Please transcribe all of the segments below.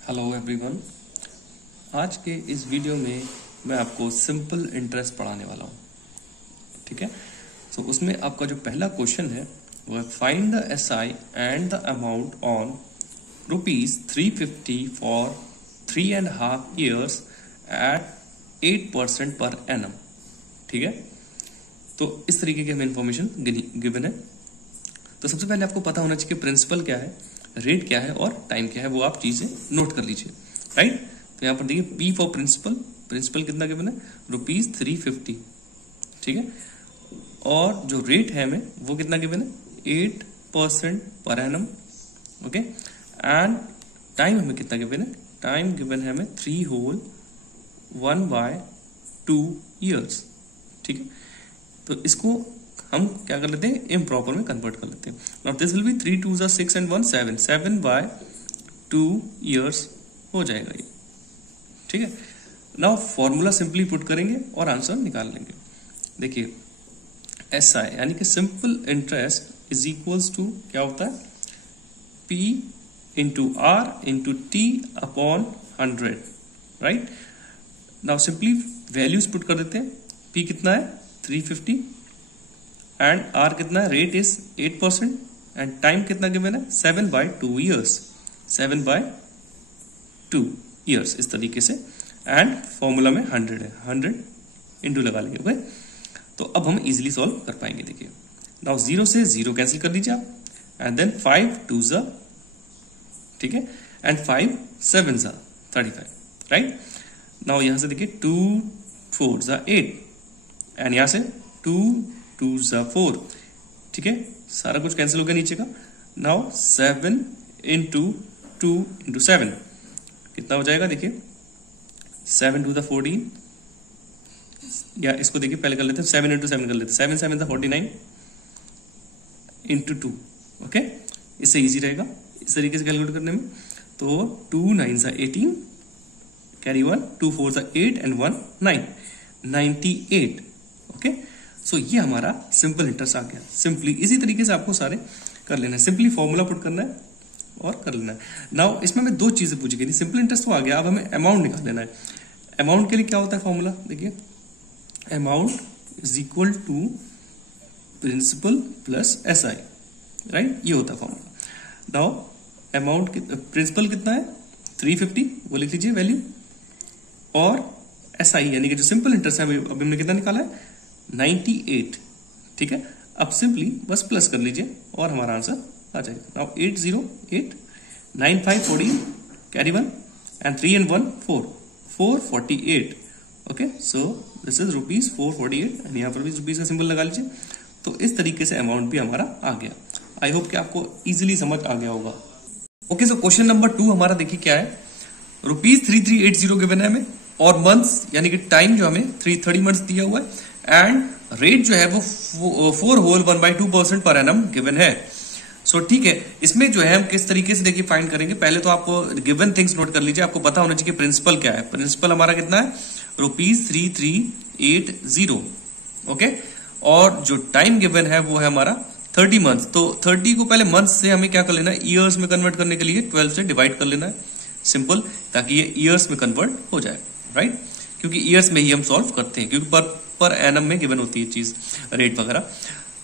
Hello everyone. आज के इस वीडियो में मैं आपको सिंपल इंटरेस्ट पढ़ाने वाला हूँ। ठीक है, तो उसमें आपका जो पहला क्वेश्चन है वो है find the SI and the amount on ₹350 for 3.5 years at 8% per annum. ठीक है, तो इस तरीके की हमें इंफॉर्मेशन गिवन है। तो सबसे पहले आपको पता होना चाहिए प्रिंसिपल क्या है, रेट क्या है और टाइम क्या है, वो आप चीजें नोट कर लीजिए। राइट, तो यहाँ पर देखिए पी फॉर प्रिंसिपल, प्रिंसिपल कितना गिवन है ₹350। ठीक है, और जो रेट है हमें वो कितना गिवन है 8% per annum. Okay, and time हमें कितना गिवन है, टाइम गिवन है हमें 3 whole 1/2 years। ठीक है, तो इसको हम क्या कर लेते हैं, इम्प्रॉपर में कन्वर्ट कर लेते हैं। Now this will be 3 2 6 and 1 7 7/2 years हो जाएगा ये। ठीक है, नाउ फॉर्मूला सिंपली पुट करेंगे और आंसर निकाल लेंगे। देखिए एस आई यानी कि simple interest is equals to क्या होता है, P into R into T upon 100। Right, now simply values put कर देते हैं। P कितना है 350 एंड आर कितना है, रेट इज 8% एंड टाइम कितना गिवन है 7/2 years, 7/2 years इस तरीके से। एंड फॉर्मूला में 100 है, 100 इंटू लगा लेंगे। ओके, तो अब हम इजीली सॉल्व कर पाएंगे। देखिए नाउ 0 से 0 कैंसिल कर दीजिए आप, एंड देन 5 2 ठीक है, एंड 5 7 35। राइट, नाउ यहां से देखिए 2 4 8 एंड यहां से 2 2 4। ठीक है, सारा कुछ कैंसिल हो गया नीचे का। नाउ 7 इंटू 2 इंटू 7 कितना हो जाएगा, देखिए 7 2 14, या इसको देखिए पहले कर लेते हैं 7 इंटू 7 कर लेते हैं, 7 7 49 इंटू 2। ओके, इससे इजी रहेगा इस तरीके से कैलकुलेट करने में। तो 2 9 18 कैरी 1, 2 4 8 एंड 1 9 98। ओके, सो ये हमारा सिंपल इंटरेस्ट आ गया। सिंपली इसी तरीके से आपको सारे कर लेना है, सिंपली फॉर्मूला पुट करना है और कर लेना है। नाउ इसमें हमें 2 चीजें पूछी गई थी, सिंपल इंटरेस्ट तो आ गया, अब हमें अमाउंट निकाल लेना है। अमाउंट के लिए क्या होता है फॉर्मूला, देखिए amount is equal to principal plus S I. Right, ये होता है फॉर्मूला। नाउ अमाउंट प्रिंसिपल कितना है 350, वो लिख लीजिए वैल्यू, और एस आई यानी कि जो सिंपल इंटरेस्ट है अभी हमने कितना निकाला है 98। ठीक है, अब सिंपली बस प्लस कर लीजिए और हमारा आंसर आ जाएगा। Now 808 95 14 carry 1 and 3 and 1 4 448। Okay, so this is ₹448 and यहाँ पर भी रुपीज का सिंबल लगा लीजिए। तो इस तरीके से अमाउंट भी हमारा आ गया। आई होप कि आपको इजिली समझ आ गया होगा। ओके, सो क्वेश्चन नंबर 2 हमारा देखिए क्या है, ₹3380 गिवन है हमें, और मंथ्स यानी कि टाइम जो हमें 30 मंथ्स दिया हुआ है, एंड रेट जो है वो 4 whole 1/2% पर एनम गिवन है। सो ठीक है, इसमें जो है हम किस तरीके से देखिए फाइंड करेंगे। पहले तो आपको गिवन थिंग्स नोट कर लीजिए, आपको पता होना चाहिए प्रिंसिपल क्या है। प्रिंसिपल हमारा कितना है ₹3380। ओके, और जो टाइम गिवन है वो है हमारा 30 मंथ्स। तो 30 को पहले मंथ से हमें क्या कर लेना है, ईयर्स में कन्वर्ट करने के लिए 12 से डिवाइड कर लेना है, सिंपल, ताकि ये ईयर्स में कन्वर्ट हो जाए। राइट, क्योंकि ईयर्स में ही हम सॉल्व करते हैं, क्योंकि पर एनम में गिवन होती है चीज, रेट वगैरह।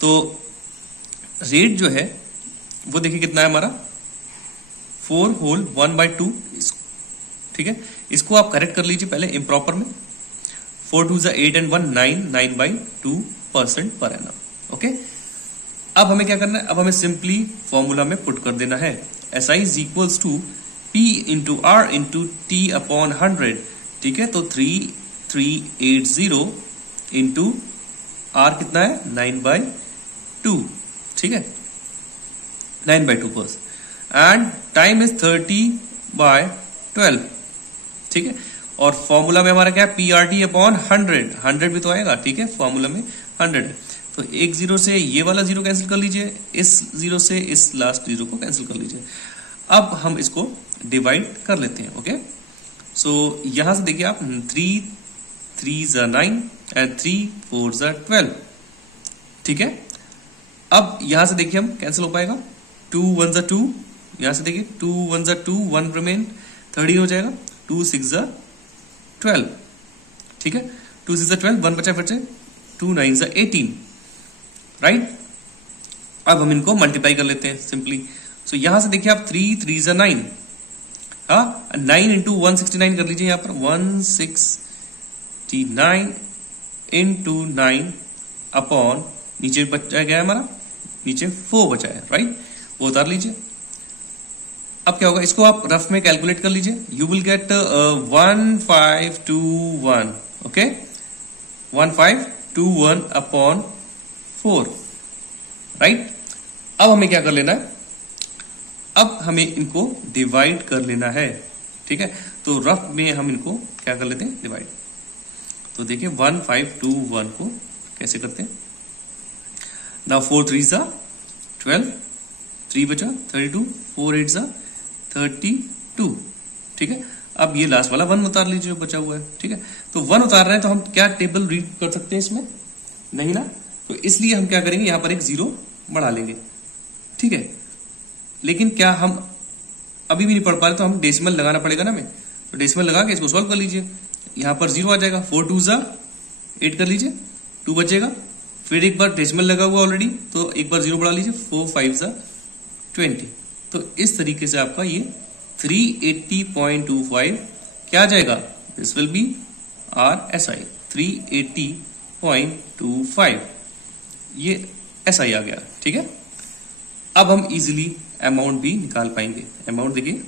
तो रेट जो है वो देखिए कितना है हमारा 4 whole 1/2। ठीक है, इसको आप करेक्ट कर लीजिए पहले इम्प्रॉपर में। 4 2 8 एंड 1 9 9/2% पर एनम। ओके, अब हमें क्या करना है, अब हमें सिंपली फॉर्मूला में पुट कर देना है। S I is equals to P into R into T upon 100। ठीक है, तो 3380 इंटू आर कितना है 9/2। ठीक है, 9/2%, एंड टाइम इज 30/12। ठीक है, और फॉर्मूला में हमारा क्या है PRT अपॉन 100, 100 भी तो आएगा। ठीक है, फॉर्मूला में 100 है, तो एक 0 से ये वाला 0 कैंसिल कर लीजिए, इस 0 से इस लास्ट 0 को कैंसिल कर लीजिए। अब हम इसको डिवाइड कर लेते हैं। ओके, सो यहां से देखिए आप 3 3 9 एंड 3 4 12। ठीक है, अब यहां से देखिए हम कैंसिल हो पाएगा, 2 1 2, यहां से देखिए 2 1 2 1 रिमेन, 13 हो जाएगा, 2 6 12, ठीक है, 2 6 12, 1 बचा फिर से, 2 9 18, राइट। अब हम इनको मल्टीप्लाई कर लेते हैं सिंपली। सो यहां से देखिए आप 3 3 9, हाँ 9 इंटू 169 कर लीजिए, यहां पर 169 इंटू 9 अपॉन, नीचे बचा गया हमारा, नीचे 4 बचा है, राइट, वो उतार लीजिए। अब क्या होगा, इसको आप रफ में कैलकुलेट कर लीजिए, you will get 1521, okay, 1521 upon 4, right. अब हमें क्या कर लेना है, अब हमें इनको डिवाइड कर लेना है, ठीक है। तो रफ में हम इनको क्या कर लेते हैं, डिवाइड। तो देखिए 1521 को कैसे करते हैं, नाउ 4 3 12, 3 बचा 32, 4 8 32, ठीक है। अब ये लास्ट वाला 1 उतार लीजिए जो बचा हुआ है, ठीक है। तो 1 उतार रहे हैं तो हम क्या टेबल रीड कर सकते हैं इसमें, नहीं ना, तो इसलिए हम क्या करेंगे, यहां पर एक 0 बढ़ा लेंगे, ठीक है। लेकिन क्या हम अभी भी नहीं पढ़ पा रहे, तो हम डेसिमल लगाना पड़ेगा ना हमें, तो डेसिमल लगा के इसको सॉल्व कर लीजिए। यहां पर 0 आ जाएगा, 4 2 8 कर लीजिए, 2 बचेगा, फिर एक बार डेसिमल लगा हुआ ऑलरेडी, तो एक बार 0 बढ़ा लीजिए, 4 5 20। तो इस तरीके से आपका ये 380.25 क्या आ जाएगा, this will be R S I, 380.25, ये एस आई आ गया, ठीक है। अब हम इजीली अमाउंट भी निकाल पाएंगे। अमाउंट देखिए,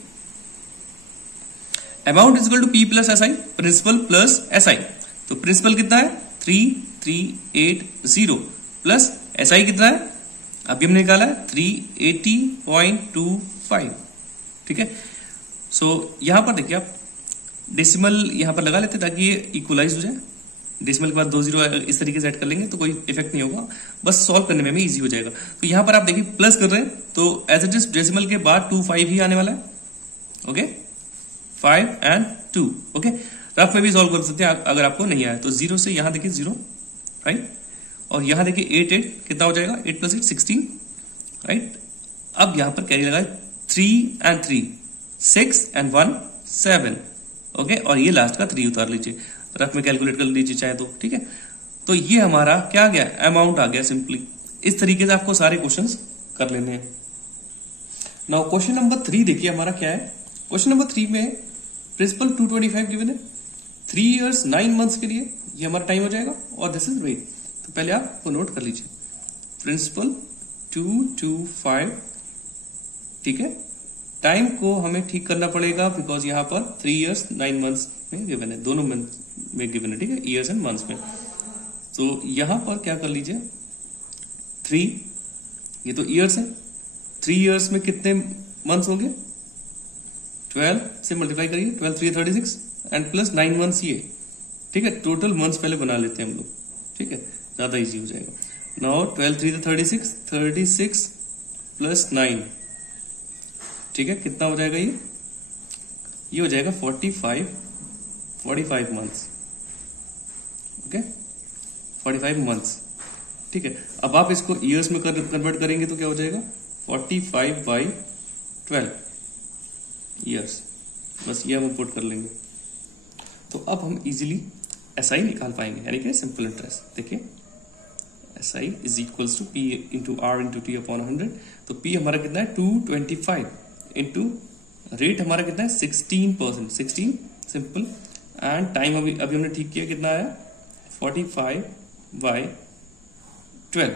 amount is equal to P plus S I, principal plus S I. तो प्रिंसिपल कितना है 3380 प्लस एस आई कितना है, अभी हमने निकाला है 380.25, ठीक है। सो यहां पर देखिए आप डेसिमल यहां पर लगा लेते ताकि ये इक्वलाइज हो जाए, डेसिमल के बाद 2 0 इस तरीके से ऐड कर लेंगे तो कोई इफेक्ट नहीं होगा, बस सॉल्व करने में भी इजी हो जाएगा। तो यहां पर आप देखिए प्लस कर रहे हैं, तो एज इट इज डेसिमल के बाद 2 5 ही आने वाला है, ओके, 5 and 2, ओके। रफ में भी सॉल्व कर सकते हैं अगर आपको नहीं आया तो। 0 से यहां देखिए 0, राइट, और यहां देखिए 8 8 कितना हो जाएगा, 8 + 8 16, राइट। अब यहां पर कैरी लगाए 3 and 3, 6 and 1 7, ओके, और ये लास्ट का 3 उतार लीजिए, रफ में कैलकुलेट कर लीजिए चाहे तो, ठीक है। तो ये हमारा क्या आ गया, अमाउंट आ गया सिंपली। इस तरीके से आपको सारे क्वेश्चंस कर लेने हैं। नाउ क्वेश्चन नंबर 3 देखिए हमारा क्या है। क्वेश्चन नंबर 3 में प्रिंसिपल 225 गिवन है, 3 years 9 months के लिए ये हमारा टाइम हो जाएगा, और दिस इज रेट। तो पहले आप नोट कर लीजिए, प्रिंसिपल 225, ठीक है। टाइम को हमें ठीक करना पड़ेगा बिकॉज यहां पर 3 years 9 months में गिवन है, दोनों मंथ में गिवन है, ठीक है, ईयर्स एंड मंथ्स में। तो यहां पर क्या कर लीजिए, 3, ये तो ईयर्स है, 3 years में कितने मंथ्स होंगे, 12 से मल्टीप्लाई करिए, 12 3 36 एंड प्लस 9 मंथ्स ये, ठीक है। टोटल मंथ्स पहले बना लेते हैं हम लोग, ठीक है, ज्यादा इजी हो जाएगा। नाउ 12 3 36, 36 प्लस 9, ठीक है, कितना हो जाएगा ये हो जाएगा 45 मंथ्स, ओके, 45 मंथ्स, ठीक है। अब आप इसको ईयर्स में कन्वर्ट करेंगे तो क्या हो जाएगा, 45/12 ईयर्स, बस ये हम पुट कर लेंगे। तो अब हम इजीली एस आई निकाल पाएंगे, यानी कि सिंपल इंटरेस्ट। देखिए S I is equals to P into R into T upon 100। तो पी हमारा कितना है 225 इंटू रेट हमारा कितना है 16%, 16 सिंपल, एंड टाइम अभी हमने ठीक किया, कितना आया 45/12,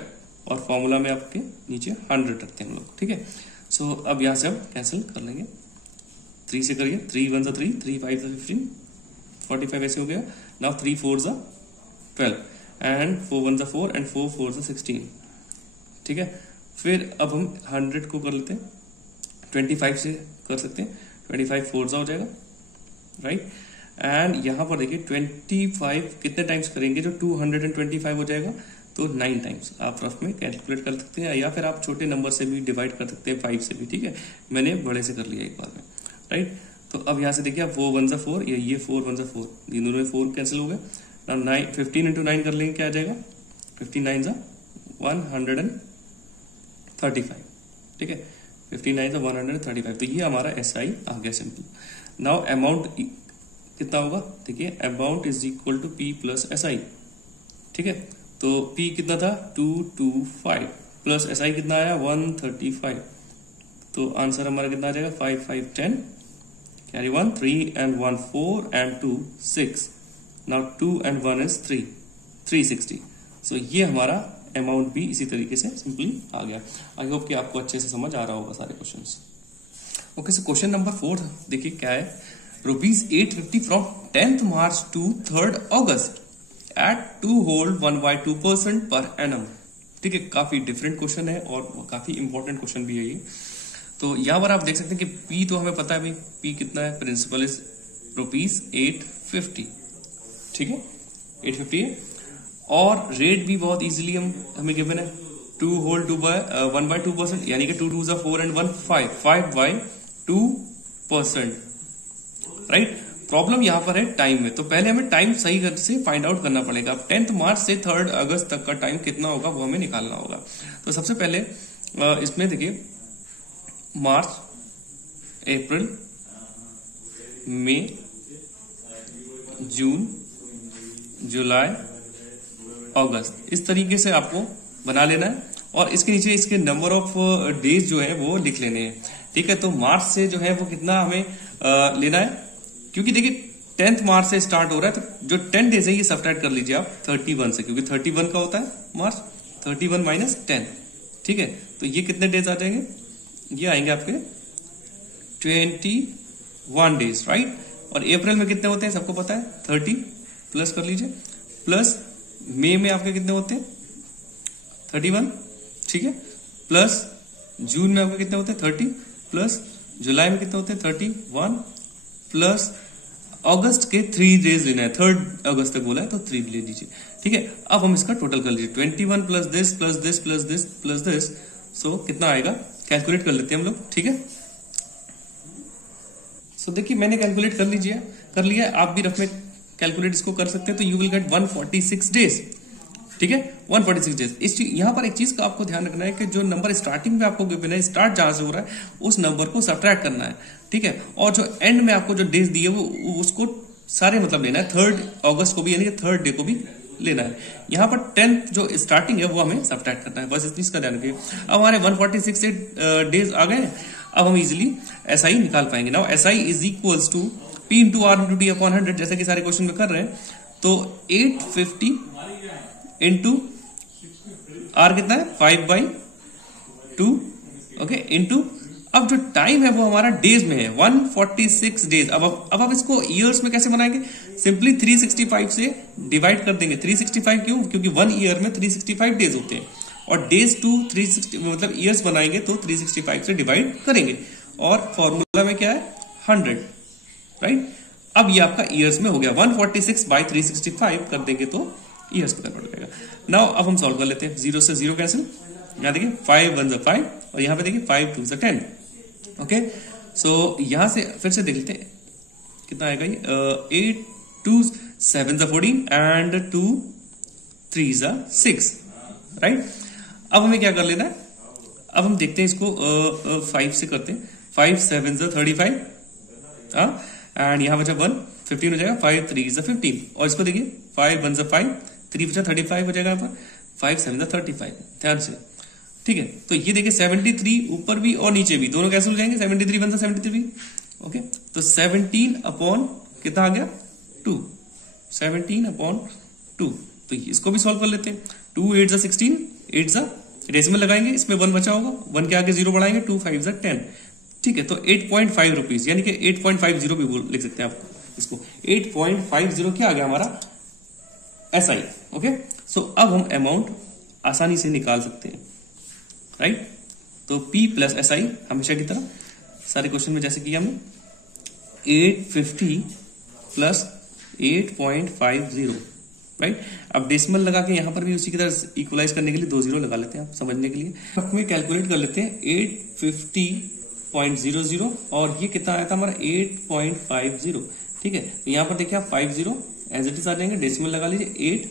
और फॉर्मूला में आपके नीचे 100 रखते हैं हम लोग, ठीक है। सो अब यहां से हम कैंसिल कर लेंगे, 3 से करिए, 3 1 3, 3 5 15, 45 ऐसे हो गया। नाउ 3 4 12 एंड 4 1 4 एंड 4 4 16, ठीक है। फिर अब हम 100 को कर लेते हैं, 25 से कर सकते हैं, 25 4 हो जाएगा, राइट। एंड यहां पर देखिए 25 कितने टाइम्स करेंगे, जो 225 हो जाएगा, तो 9 टाइम्स आप रफ में कैलकुलेट कर सकते हैं, या फिर आप छोटे नंबर से भी डिवाइड कर सकते हैं, 5 से भी, ठीक है। मैंने बड़े से कर लिया एक बार में, राइट। तो अब यहां से देखिए आप 4 1 4, ये 4 1 4, दोनों में 4 कैंसिल हो गए। नाउ 9 15 इंटू 9 कर लेंगे, क्या आ जाएगा, 15 9 135, ठीक है, 15 9 135। तो ये हमारा एस आई आ गया सिंपल। नाउ अमाउंट कितना होगा, देखिए amount is equal to P plus S I, ठीक है। तो पी कितना था 225 प्लस एस आई कितना आया 135, तो आंसर हमारा कितना आ जाएगा 5 5 10, carry 1 3 and 1 4 and 2 6, now 2 and 1 is 3 360। सो ये हमारा अमाउंट भी इसी तरीके से सिंपली आ गया। आई होप कि आपको अच्छे से समझ आ रहा होगा सारे questions. Okay, so question number 4 देखिए क्या है, ₹850 from 10th March to 3rd August at 2 hold 1/2% per annum. ठीक है, काफी डिफरेंट क्वेश्चन है और काफी इंपॉर्टेंट क्वेश्चन भी है ये। तो यहां पर आप देख सकते हैं कि पी तो हमें पता है भाई, पी कितना है, प्रिंसिपल इज ₹850, ठीक है 850 है। और रेट भी बहुत इजीली हमें गिवन है 2 hold 1/2%, यानी कि 2 2s are 4 and 1 5/2%, right. Problem यहां पर है टाइम में, तो पहले हमें टाइम सही से फाइंड आउट करना पड़ेगा। 10th मार्च से 3rd अगस्त तक का टाइम कितना होगा वो हमें निकालना होगा। तो सबसे पहले इसमें देखिए मार्च, अप्रैल, मई, जून, जुलाई, अगस्त, इस तरीके से आपको बना लेना है और इसके नीचे इसके नंबर ऑफ डेज जो है वो लिख लेने हैं। ठीक है, तो मार्च से जो है वो कितना हमें लेना है, क्योंकि देखिए 10th मार्च से स्टार्ट हो रहा है, तो जो 10 डेज है ये सब्ट्रैक्ट कर लीजिए आप 31 से, क्योंकि 31 का होता है मार्च, 31 माइनस 10, ठीक है। तो ये कितने डेज आ जाएंगे, ये आएंगे आपके 21 डेज, राइट। और अप्रैल में कितने होते हैं सबको पता है 30 प्लस कर लीजिए, प्लस मई में आपके कितने होते हैं 31, ठीक है, प्लस जून में आपके कितने होते हैं 30, प्लस जुलाई में कितने होते हैं 31, प्लस अगस्त के 3 डेज लेना है, 3rd अगस्त तक बोला है तो 3 ले लीजिए, ठीक है। अब हम इसका टोटल कर लीजिए 21 plus this plus this plus this plus this, so कितना आएगा कैलकुलेट कर लेते हैं हम लोग, ठीक है। सो देखिए मैंने कैलकुलेट कर लिया, आप भी रफ में कैलकुलेट इसको कर सकते हैं, तो यू विल गेट 146 डेज, ठीक है 146 डेज। यहां पर एक चीज का आपको ध्यान रखना है कि जो नंबर स्टार्टिंग में आपको गिवन है, स्टार्ट जहां से हो रहा है उस नंबर को सब्ट्रैक्ट करना है, ठीक है। और जो एंड में आपको जो डेज दिए वो उसको सारे मतलब लेना है, 3rd अगस्त को भी यानी कि 3rd डे को भी लेना है। यहां पर 10th जो स्टार्टिंग है वो हमें सब्ट्रैक्ट करना है, बस इस चीज का ध्यान रखिए। अब हमारे 146 डेज आ गए, अब हम इजिली एसआई निकाल पाएंगे। Now SI is equals to P into R into D upon 100, जैसे कि सारे क्वेश्चन में कर रहे हैं। तो 850 इंटू आर कितना है 5/2, ओके, इंटू अब जो टाइम है वो हमारा डेज में है 146 डेज। अब आप इसको ईयर्स में कैसे बनाएंगे, सिंपली 365 से डिवाइड कर देंगे। 365 क्यों, क्योंकि 1 ईयर में 365 डेज होते हैं, और डेज टू 360 मतलब ईयर्स बनाएंगे तो 365 से डिवाइड करेंगे, और फॉर्मूला में क्या है 100, राइट। अब ये आपका ईयर्स में हो गया, 146/365 कर देंगे तो ईयर्स में कन्वर्ट हो जाएगा। नाउ अब हम सॉल्व कर लेते हैं, 0 से 0 कैंसिल, यहां देखिए 5 1 = 5 और यहां पे देखिए 5 2 = 10, ओके। सो यहां से फिर से देख लेते हैं कितना आएगा ये 8 2 7 = 14 एंड 2 3 = 6, राइट। अब हमें क्या कर लेना है, अब हम देखते हैं इसको 5 से करते हैं, 5 7 = 35, एंड यहां बचा 1 15 हो जाएगा, 5 3 = 15, और इसको देखिए 5 1 = 5 3 बचा 35 हो जाएगा, यहाँ पर 5 7 = 35, ध्यान से, ठीक है। तो ये देखिए 73 ऊपर भी और नीचे भी दोनों कैसे हो जाएंगे, 73 1 = 73, ओके। तो 17 अपॉन कितना आ गया 2, 17 अपॉन 2, तो इसको भी सॉल्व कर लेते हैं। 2 8 = 16, 8 डेसिमल लगाएंगे, इसमें 1 बचा होगा, 1 के आगे 0 बढ़ाएंगे, 2 5 = 10, ठीक है। तो 8.5 रुपीज यानी कि 8.50 भी लिख सकते हैं आप इसको, 8.50 क्या आ गया हमारा एसआई, ओके। सो अब हम अमाउंट आसानी से निकाल सकते हैं, राइट। तो P प्लस एसआई हमेशा की तरह सारे क्वेश्चन में जैसे किया हमने, 850 प्लस 8.50, राइट। अब डेसिमल लगा के यहां पर भी उसी की तरह इक्वलाइज करने के लिए 2 0 लगा लेते हैं, आप समझने के लिए। हमें कैलकुलेट कर लेते हैं 850.00 और ये कितना आया था हमारा 8.50, ठीक है। तो यहां पर देखिए आप 50 एज इट इज आ जाएंगे, डेसिमल लगा लीजिए 8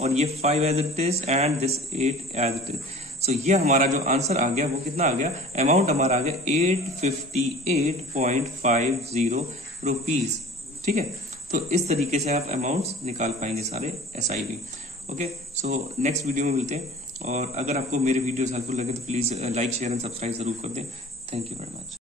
और ये 5 as it is and this 8 as it is, so ये हमारा जो आंसर आ गया वो कितना आ गया, अमाउंट हमारा आ गया 858.50 रुपीज। ठीक है, तो इस तरीके से आप अमाउंट्स निकाल पाएंगे सारे SIP। Okay, so next video में मिलते हैं, और अगर आपको मेरे वीडियोस हेल्पफुल लगे तो please like share and subscribe जरूर कर दें। Thank you very much.